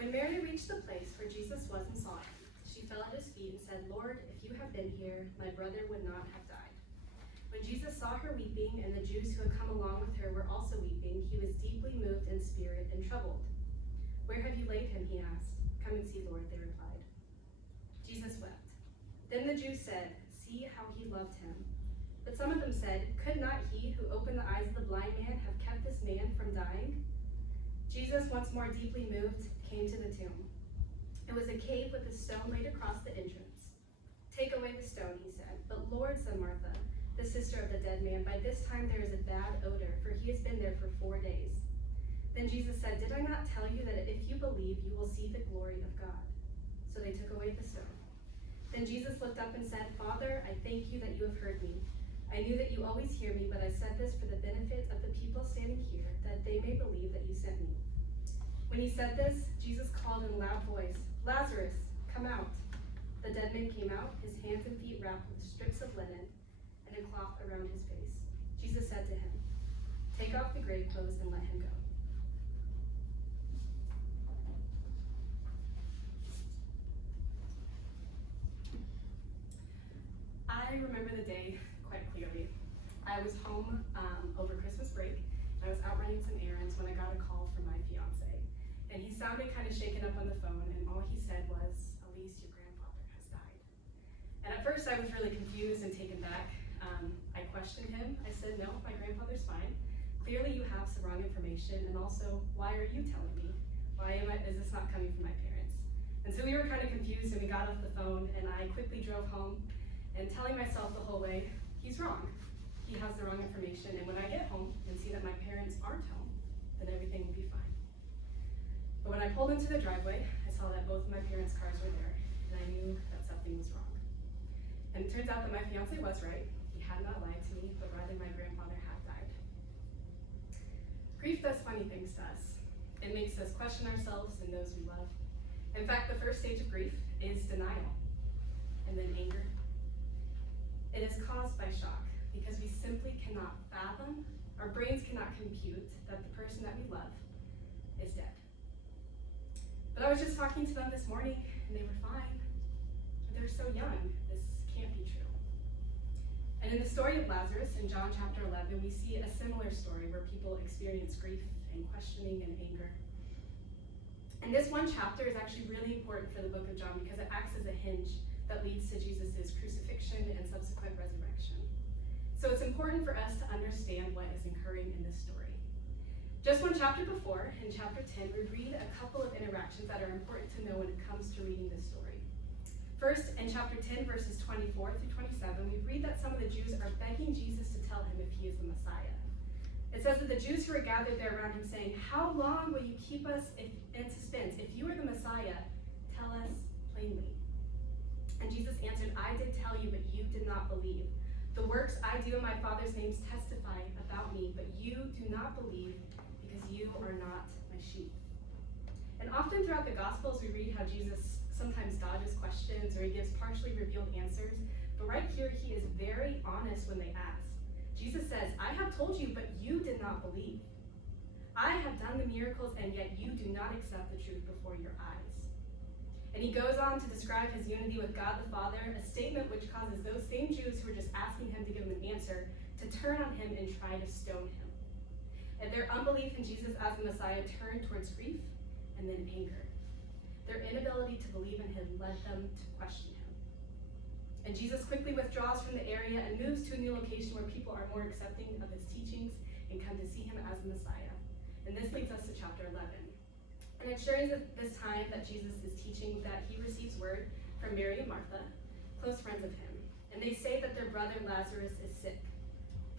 When Mary reached the place where Jesus was and saw him, she fell at his feet and said, "Lord, if you had been here, my brother would not have died." When Jesus saw her weeping, and the Jews who had come along with her were also weeping, he was deeply moved in spirit and troubled. "Where have you laid him?" he asked. "Come and see, Lord," they replied. Jesus wept. Then the Jews said, "See how he loved him." But some of them said, "Could not he who opened the eyes of the blind man have kept this man from dying?" Jesus, once more deeply moved, came to the tomb. It was a cave with a stone laid across the entrance. "Take away the stone," he said. "But Lord," said Martha, the sister of the dead man, "by this time there is a bad odor, for he has been there for 4 days." Then Jesus said, "Did I not tell you that if you believe, you will see the glory of God?" So they took away the stone. Then Jesus looked up and said, "Father, I thank you that you have heard me. I knew that you always hear me, but I said this for the benefit of the people standing here, that they may believe that you sent me." When he said this, Jesus called in a loud voice, "Lazarus, come out." The dead man came out, his hands and feet wrapped with strips of linen and a cloth around his face. Jesus said to him, "Take off the grave clothes and let him go." I remember the day quite clearly. I was home over Christmas break, and I was out running some errands when I got a call from my fiance. And he sounded kind of shaken up on the phone, and all he said was, "Elise, your grandfather has died." And at first I was really confused and taken back. I questioned him. I said, "No, my grandfather's fine. Clearly you have some wrong information, and also, why are you telling me? Is this not coming from my parents?" And so we were kind of confused, and we got off the phone, and I quickly drove home, and telling myself the whole way, he's wrong. He has the wrong information, and when I get home and see that my parents aren't home, then everything will be fine. But when I pulled into the driveway, I saw that both of my parents' cars were there, and I knew that something was wrong. And it turns out that my fiance was right. He had not lied to me, but rather my grandfather had died. Grief does funny things to us. It makes us question ourselves and those we love. In fact, the first stage of grief is denial, and then anger. It is caused by shock, because we simply cannot fathom, our brains cannot compute that the person that we love is dead. But I was just talking to them this morning, and they were fine. But they're so young, this can't be true. And in the story of Lazarus in John chapter 11, we see a similar story where people experience grief and questioning and anger. And this one chapter is actually really important for the book of John because it acts as a hinge that leads to Jesus' crucifixion and subsequent resurrection. So it's important for us to understand what is occurring in this story. Just one chapter before, in chapter 10, we read a couple of interactions that are important to know when it comes to reading this story. First, in chapter 10, verses 24 through 27, we read that some of the Jews are begging Jesus to tell him if he is the Messiah. It says that the Jews who were gathered there around him saying, "How long will you keep us in suspense? If you are the Messiah, tell us plainly." And Jesus answered, "I did tell you, but you did not believe. The works I do in my Father's name testify about me, but you do not believe because you are not my sheep." And often throughout the Gospels, we read how Jesus sometimes dodges questions or he gives partially revealed answers. But right here, he is very honest when they ask. Jesus says, "I have told you, but you did not believe. I have done the miracles, and yet you do not accept the truth before your eyes." And he goes on to describe his unity with God the Father, a statement which causes those same Jews who were just asking him to give him an answer to turn on him and try to stone him. And their unbelief in Jesus as the Messiah turned towards grief and then anger. Their inability to believe in him led them to question him. And Jesus quickly withdraws from the area and moves to a new location where people are more accepting of his teachings and come to see him as the Messiah. And this leads us to chapter 11. And it's during this time that Jesus is teaching that he receives word from Mary and Martha, close friends of him. And they say that their brother Lazarus is sick.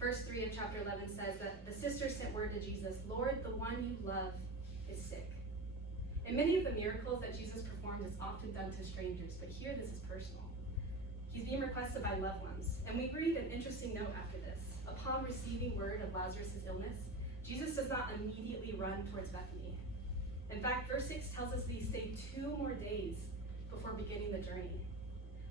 Verse 3 of chapter 11 says that the sisters sent word to Jesus, "Lord, the one you love is sick." And many of the miracles that Jesus performed is often done to strangers, but here this is personal. He's being requested by loved ones. And we read an interesting note after this. Upon receiving word of Lazarus' illness, Jesus does not immediately run towards Bethany. In fact, verse 6 tells us that he stayed 2 more days before beginning the journey.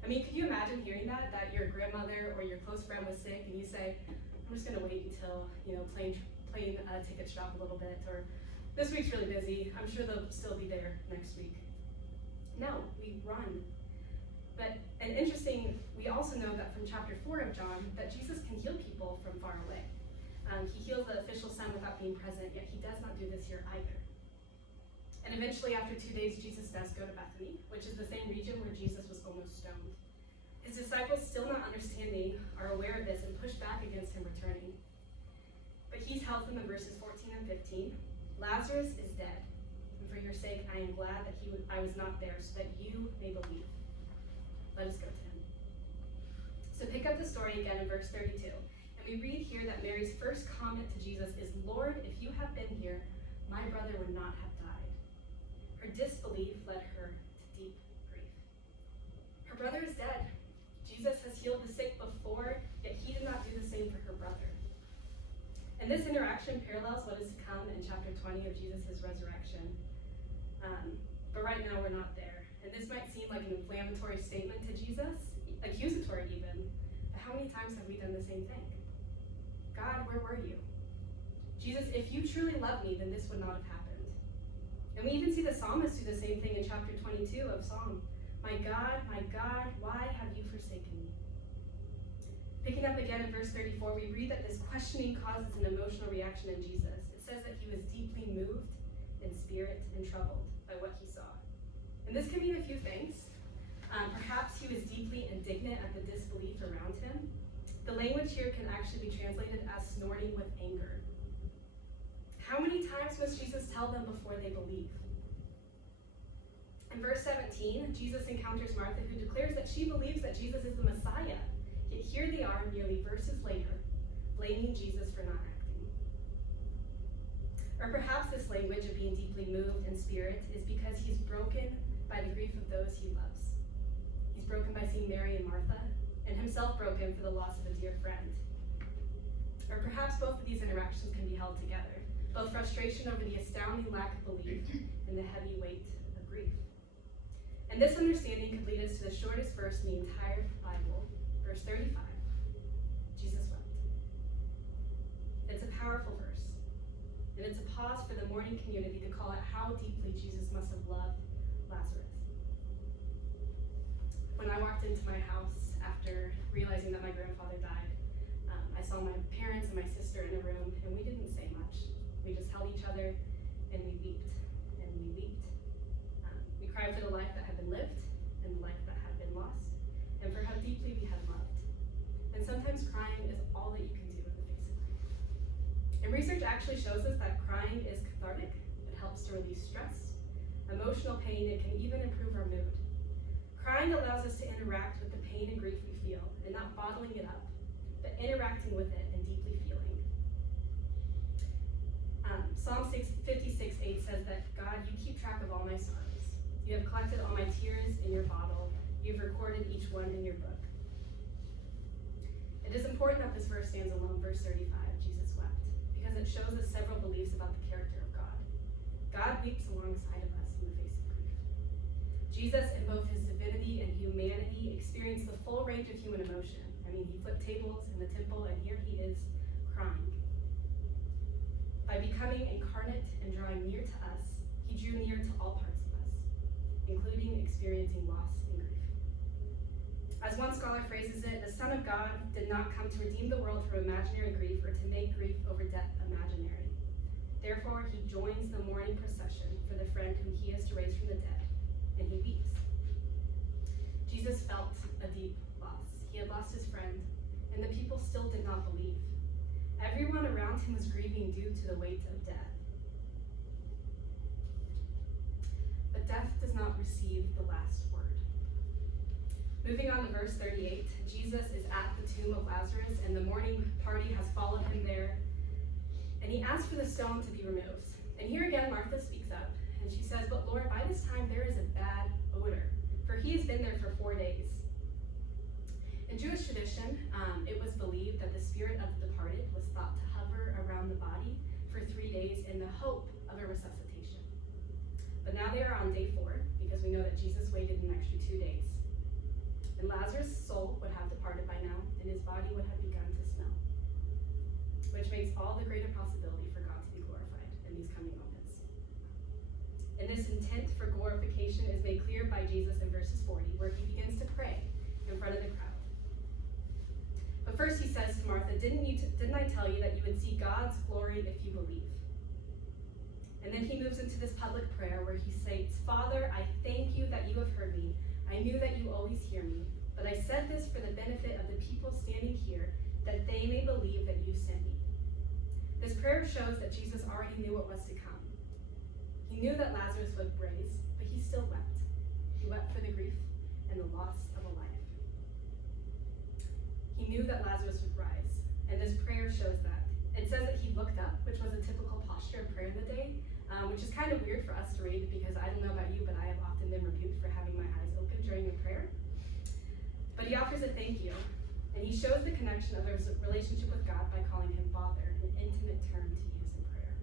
I mean, could you imagine hearing that your grandmother or your close friend was sick and you say, "I'm just gonna wait until, plane tickets drop a little bit," or "this week's really busy, I'm sure sure they'll still be there next week. No, we run. And interesting, we also know that from chapter 4 of John, that Jesus can heal people from far away. He heals the official son without being present, yet he does not do this here either. And eventually, after 2 days, Jesus does go to Bethany, which is the same region where Jesus was almost stoned. His disciples, still not understanding, are aware of this and push back against him returning. But he tells them in verses 14 and 15, Lazarus is dead, and for your sake I am glad that I was not there, so that you may believe. Let us go to him. So pick up the story again in verse 32. And we read here that Mary's first comment to Jesus is, Lord, if you had been here, my brother would not have died. Her disbelief led her to deep grief. Her brother is dead. Jesus has healed the sick before, yet he did not do the same for her brother. And this interaction parallels what is to come in chapter 20 of Jesus' resurrection. But right now we're not there. And this might seem like an inflammatory statement to Jesus, accusatory even, but how many times have we done the same thing? God, where were you? Jesus, if you truly loved me, then this would not have happened. And we even see the psalmist do the same thing in chapter 22 of Psalm. My God, why have you forsaken me? Picking up again in verse 34, we read that this questioning causes an emotional reaction in Jesus. It says that he was deeply moved in spirit and troubled by what he saw. And this can mean a few things. Perhaps he was deeply indignant at the disbelief around him. The language here can actually be translated as snorting with anger. How many times must Jesus tell them before they believe? In verse 17, Jesus encounters Martha, who declares that she believes that Jesus is the Messiah. Yet here they are, nearly verses later, blaming Jesus for not acting. Or perhaps this language of being deeply moved in spirit is because he's broken by the grief of those he loves. He's broken by seeing Mary and Martha, and himself broken for the loss of a dear friend. Or perhaps both of these interactions can be held together, both frustration over the astounding lack of belief and the heavy weight of grief. And this understanding could lead us to the shortest verse in the entire Bible, verse 35. Jesus wept. It's a powerful verse, and it's a pause for the mourning community to call out how deeply Jesus must have loved Lazarus. When I walked into my house after realizing that my grandfather died, I saw my parents and my sister in a room, and we didn't say much. We just held each other, and we wept, and we wept. We cried for the life that had been lived, and the life that had been lost, and for how deeply we had loved. And sometimes crying is all that you can do in the face of grief. And research actually shows us that crying is cathartic. It helps to release stress, emotional pain. It can even improve our mood. Crying allows us to interact with the pain and grief we feel, and not bottling it up, but interacting with it and deeply feeling. Psalm 56:8 says that, God, you keep track of all my sorrows. You have collected all my tears in your bottle. You've recorded each one in your book. It is important that this verse stands alone, verse 35, Jesus wept, because it shows us several beliefs about the character of God. God weeps alongside of us in the face of grief. Jesus, in both his divinity and humanity, experienced the full range of human emotion. I mean, he flipped tables in the temple, and here he is crying. By becoming incarnate and drawing near to us, he drew near to all parts of us, including experiencing loss and grief. As one scholar phrases it, the Son of God did not come to redeem the world from imaginary grief or to make grief over death imaginary. Therefore, he joins the mourning procession for the friend whom he is to raise from the dead, and he weeps. Jesus felt a deep loss. He had lost his friend, and the people still did not believe. Everyone around him was grieving due to the weight of death. But death does not receive the last word. Moving on to verse 38, Jesus is at the tomb of Lazarus, and the mourning party has followed him there. And he asks for the stone to be removed. And here again, Martha speaks up, and she says, but Lord, by this time there is a bad odor, for he has been there for 4 days. In Jewish tradition, it was believed that the spirit of the departed was thought to hover around the body for 3 days in the hope of a resuscitation. But now they are on day 4, because we know that Jesus waited an extra 2 days. And Lazarus' soul would have departed by now, and his body would have begun to smell, which makes all the greater possibility for God to be glorified in these coming moments. this intent for glorification is made clear by Jesus in verses 40, where he begins to pray in front of the crowd. But first he says to Martha, didn't I tell you that you would see God's glory if you believe? And then he moves into this public prayer where he states, Father, I thank you that you have heard me. I knew that you always hear me, but I said this for the benefit of the people standing here, that they may believe that you sent me. This prayer shows that Jesus already knew what was to come. He knew that Lazarus would raise, but he still wept. He wept for the grief and the loss of a life. He knew that Lazarus would rise, and this prayer shows that. It says that he looked up, which was a typical posture of prayer in the day, which is kind of weird for us to read because I don't know about you, but I have often been rebuked for having my eyes open during a prayer. But he offers a thank you, and he shows the connection of his relationship with God by calling him Father, an intimate term to use in prayer.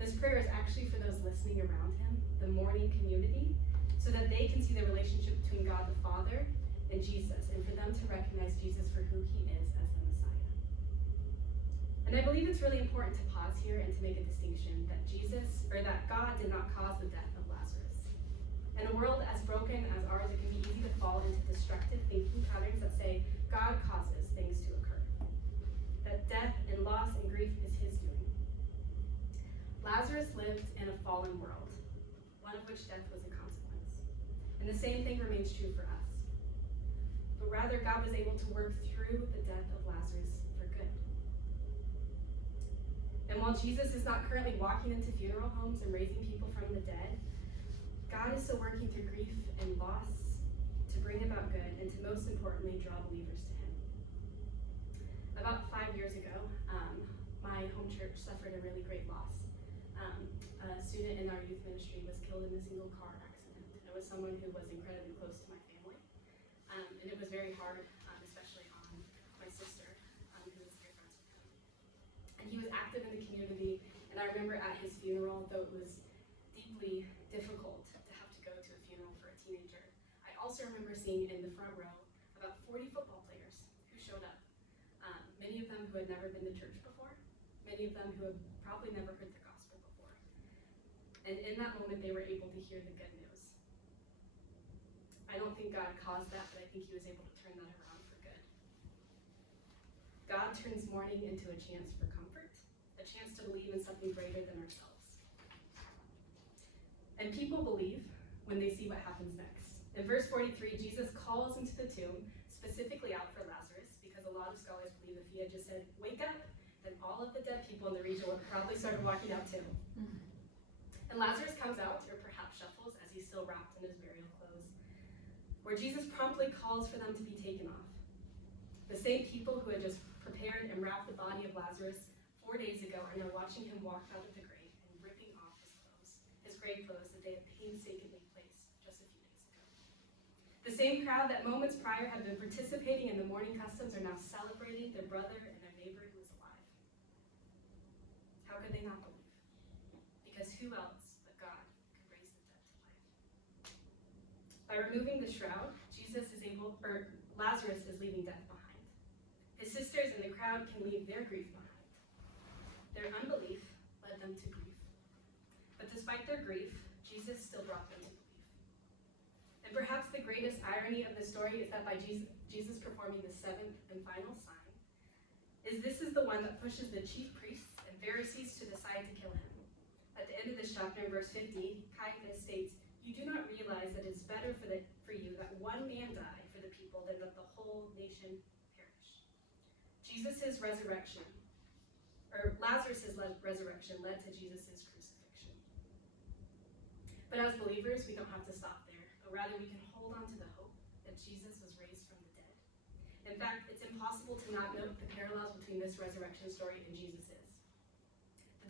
This prayer is actually for those listening around him, the mourning community, so that they can see the relationship between God the Father and Jesus, and for them to recognize Jesus for who he is as the Messiah. And I believe it's really important to pause here and to make a distinction that God did not cause the death of Lazarus. In a world as broken as ours, it can be easy to fall into destructive thinking patterns that say God causes things to occur, that death and loss and grief is his doing. Lazarus lived in a fallen world, one of which death was a consequence. And the same thing remains true for us. But rather, God was able to work through the death of Lazarus for good. And while Jesus is not currently walking into funeral homes and raising people from the dead, God is still working through grief and loss to bring about good and to most importantly draw believers to him. About 5 years ago, my home church suffered a really great loss. A student in our youth ministry was killed in a single car accident. It was someone who was incredibly close to my family. And it was very hard, especially on my sister, who was very friends with him. And he was active in the community, and I remember at his funeral, though it was deeply difficult to have to go to a funeral for a teenager, I also remember seeing in the front row about 40 football players who showed up. Many of them who had never been to church before, many of them who had probably never heard the gospel before. And in that moment, they were able to hear the good news. I don't think God caused that, but I think he was able to turn that around for good. God turns mourning into a chance for comfort, a chance to believe in something greater than ourselves. And people believe when they see what happens next. In verse 43, Jesus calls into the tomb, specifically out for Lazarus, because a lot of scholars believe if he had just said, wake up, then all of the dead people in the region would have probably started walking out too. And Lazarus comes out, or perhaps shuffles, as he's still wrapped in his burial clothes, where Jesus promptly calls for them to be taken off. The same people who had just prepared and wrapped the body of Lazarus 4 days ago are now watching him walk out of the grave and ripping off his grave clothes that they had painstakingly placed just a few days ago. The same crowd that moments prior had been participating in the mourning customs are now celebrating their brother and their neighbor who is alive. How could they not believe? Because who else but God could raise the dead to life? By removing the shroud, Lazarus is leaving death behind. His sisters and the crowd can leave their grief behind. Their unbelief led them to grief. But despite their grief, Jesus still brought them to belief. And perhaps the greatest irony of the story is that by Jesus performing the seventh and final sign, this is the one that pushes the chief priests and Pharisees to decide to kill him. At the end of this chapter, in verse 50, Caiaphas states, "You do not realize that it's better for you that one man die for the people than that the whole nation perish." Lazarus' resurrection led to Jesus' crucifixion. But as believers, we don't have to stop there, but rather we can hold on to the hope that Jesus was raised from the dead. In fact, it's impossible to not note the parallels between this resurrection story and Jesus's.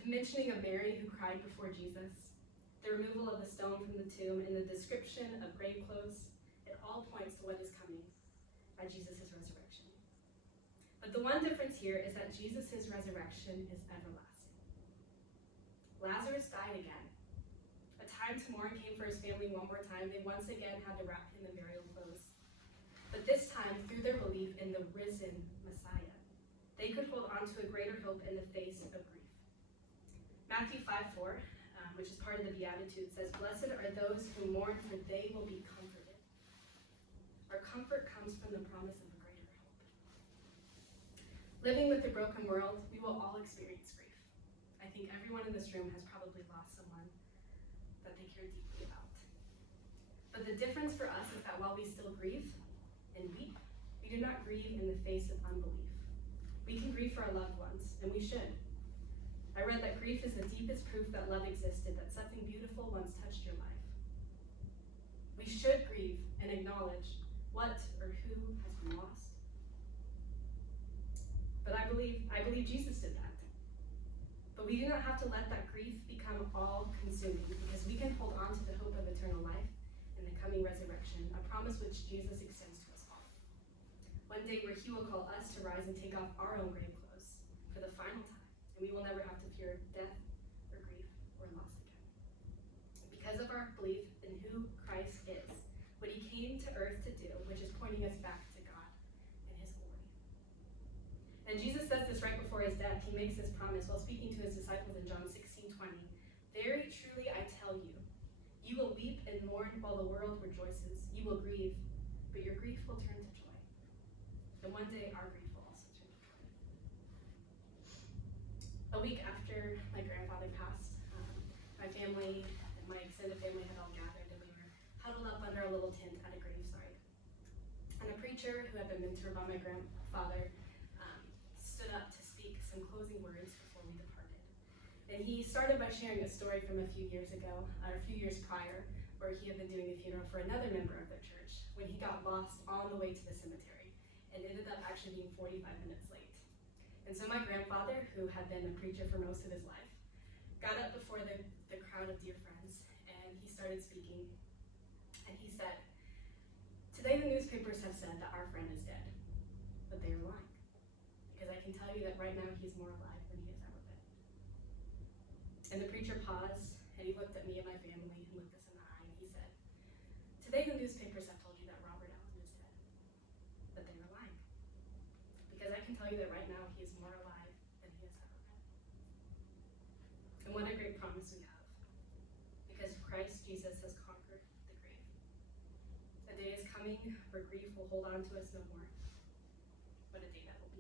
The mentioning of Mary who cried before Jesus, the removal of the stone from the tomb, and the description of grave clothes, it all points to what is coming by Jesus' resurrection. But the one difference here is that Jesus' resurrection is everlasting. Lazarus died again. A time to mourn came for his family one more time. They once again had to wrap him in burial clothes. But this time, through their belief in the risen Messiah, they could hold on to a greater hope in the face of grief. Matthew 5:4, which is part of the Beatitudes, says, "Blessed are those who mourn, for they will be comforted." Our comfort comes from the promise of a greater hope. Living with the broken world, we will all experience grief. I think everyone in this room has probably lost someone that they care deeply about. But the difference for us is that while we still grieve and weep, we do not grieve in the face of unbelief. We can grieve for our loved ones, and we should. I read that grief is the deepest proof that love existed, that something beautiful once touched your life. We should grieve and acknowledge what or who has been lost. But I believe Jesus did that. But we do not have to let that grief become all-consuming, because we can hold on to the hope of eternal life and the coming resurrection, a promise which Jesus extends to us all. One day where he will call us to rise and take off our own grave clothes for the final time, and we will never have to fear death or grief or loss again. Because of our belief in who Christ is, what he came to earth to do, which is pointing us back to God and his glory. And Jesus says this right before his death. He makes this promise while speaking to his disciples in John 16:20. "Very truly I tell you, you will weep and mourn while the world rejoices. You will grieve, but your grief will turn to joy." And one day our grief will also turn to joy. A week after my grandfather passed, my family and my extended family had all gathered, and we were huddled up under a little tent at a graveside. And a preacher who had been mentored by my grandfather stood up to speak some closing words before we departed. And he started by sharing a story from a few years ago, or a few years prior, where he had been doing a funeral for another member of their church when he got lost on the way to the cemetery and ended up actually being 45 minutes late. And so my grandfather, who had been a preacher for most of his life, got up before the crowd of dear friends, and he started speaking. And he said, "Today the newspapers have said that our friend is dead, but they are lying. Because I can tell you that right now he's more alive than he has ever been." And the preacher paused, and he looked at me and my family and looked us in the eye, and he said, "Today the newspapers have told you that Robert Allen is dead, but they are lying. Because I can tell you that right now he is more alive than he has ever been." And what a great promise we have. Because Christ Jesus has conquered the grave. A day is coming where grief will hold on to us no more, but a day that will